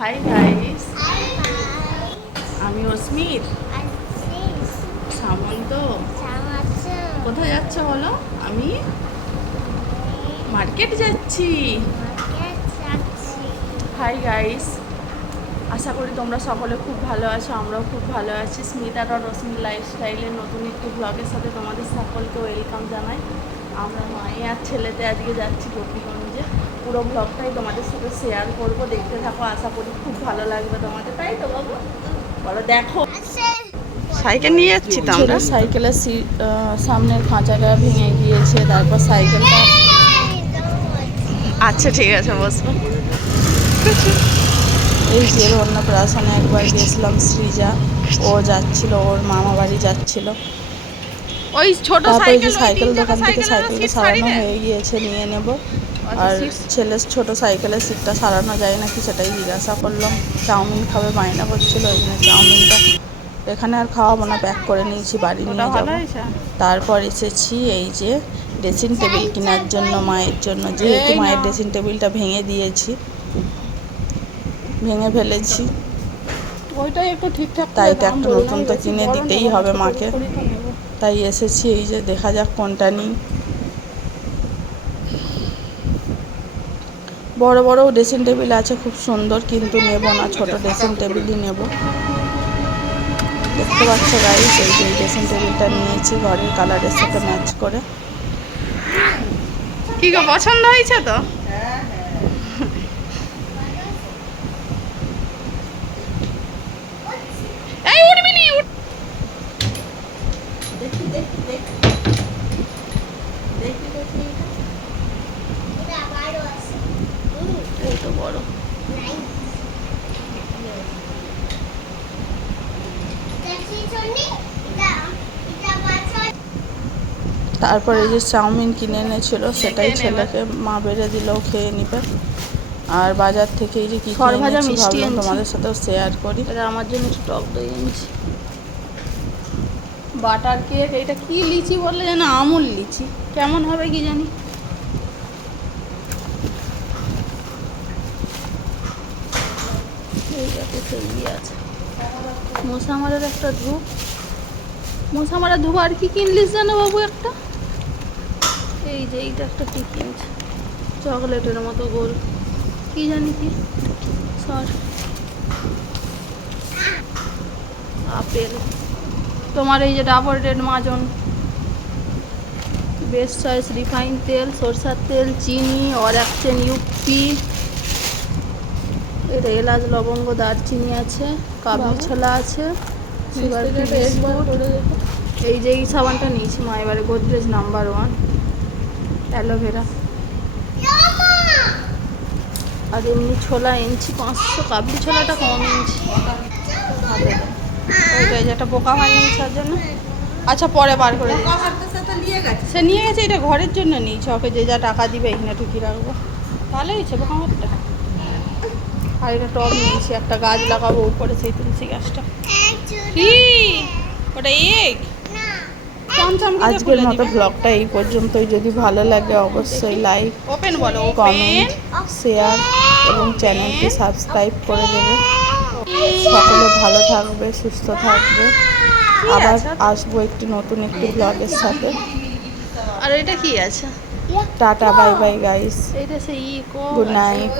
Hi guys, আমি অস্মিত সামন্ত। কোথায় যাচ্ছ বলো? আমি মার্কেট যাচ্ছি। হাই গাইস, আশা করি তোমরা সকলে খুব ভালো আছো, আমরাও খুব ভালো আছি। স্মিতার আর রশ্মির লাইফস্টাইলের নতুন একটি ব্লগের সাথে তোমাদের সকলকে ওয়েলকাম জানাই। আমরা মায়ে আর ছেলেতে আজকে যাচ্ছি গোপীগঞ্জে। পুরো ব্লগটাই তোমাদের সাথে শেয়ার করব, দেখতে থাকো। আশা করি খুব ভালো লাগবে তোমাদের, তাই তো বাবু? বলো, দেখো সাইকেল নিয়ে যাচ্ছি তো আমরা। সাইকেলের সামনের খাঁচাটা ভেঙে গিয়েছে, তারপর সাইকেলটা আচ্ছা ঠিক আছে বসবো। এই যে অন্নপ্রাশনে একবার গেছিলাম, সৃজা ও যাচ্ছিল, ওর মামা বাড়ি যাচ্ছিল। ওই ছোট সাইকেল দোকান থেকে সাইকেলটা সারানো হয়ে গিয়েছে, নিয়ে নেব। আর ছেলের ছোট সাইকেলের সিটটা সারানো যায় নাকি সেটাই জিজ্ঞাসা করলাম। চাউমিন খাবে বায়না করছিল, ওই জন্য চাউমিনটা এখানে আর খাওয়াবো না, প্যাক করে নিয়েছি, বাড়ি নিয়ে যাবো। তারপর এসেছি এই যে ড্রেসিং টেবিল কেনার জন্য মায়ের জন্য, যেহেতু মায়ের ড্রেসিং টেবিলটা ভেঙে ফেলেছি, ওইটাই একটু ঠিকঠাক, তাই তো একটা নতুন তো কিনে দিতেই হবে মাকে। তাই এসেছি, এই যে দেখা যাক কোনটা নিই। বড় বড় ড্রেসিং টেবিল আছে খুব সুন্দর, কিন্তু নেব না, ছোট ড্রেসিং টেবিলই নেব। দেখতে পাচ্ছ গাইস, এই যে ড্রেসিং টেবিলটা নিয়েছি ঘরের কালারের সাথে ম্যাচ করে। কি গো, পছন্দ হয়েছে তো? এই উঠবি নি, উঠ। দেখি দেখি দেখি দেখি দেখি, এই তো বড়। তারপর এই যে চাউমিন কিনে এনেছিল, সেটাই ছেলেকে মা বেড়ে দিলেও খেয়ে নিবে। আর বাজার থেকে এই যে কি এনেছি ভাবলাম তোমাদের সাথেও শেয়ার করি। এটা আমার জন্য একটু টক দই এনেছি, বাটার কেক। এটা কি লিচি বললে যেন, আমুল লিচি, কেমন হবে কি জানি। এই দেখো ইয়ে আছে, মশা মারার একটা ধূপ, মশা মারা ধূপ। আর কি কিনলিস জানো বাবু একটা? এই যে এইটা একটা কি কিনছে, চকলেটের মতো গোল, কি জানি কি, সর আপেল। তোমার এই যে ডাবর রেড মাজন, বেস্ট চয়েস রিফাইন তেল, সরষার তেল, চিনি, অরাকচেন ইউপি, এটা এলাচ লবঙ্গ দারচিনি আছে, কাবলি ছোলা আছে, সুগার ফ্রি বিস্কুট। এই যে এই সাবানটা নিয়েছি মা এবারে, গোদরেজ নাম্বার 1 অ্যালোভেরা। আর এমনি ছোলা এনেছি 500, কাবলি ছোলাটা কম এনেছি। ওইটাই যেটা পোকা হয়নি তার জন্য। আচ্ছা পরে বার করে সে নিয়ে গেছে, এটা ঘরের জন্য নিয়েছে, ওকে যে যা টাকা দিবে এখানে ঢুকিয়ে রাখবো। ভালো হয়েছে পোকা মারটা। আর এটা টব নিয়েছি, একটা গাছ লাগাবো উপরে, সেই তুলসী গাছটা। কি ওটা এক? আজকের মতো ব্লগটা এই পর্যন্তই। যদি ভালো লাগে অবশ্যই লাইক, কমেন্ট, শেয়ার এবং চ্যানেলটি সাবস্ক্রাইব করে দেবে। সকলে ভালো থাকবে, সুস্থ থাকবে। আবার আসবো নতুন একটি ব্লগের সাথে। আর এটা কি আছে? Tata, bye bye guys, good night.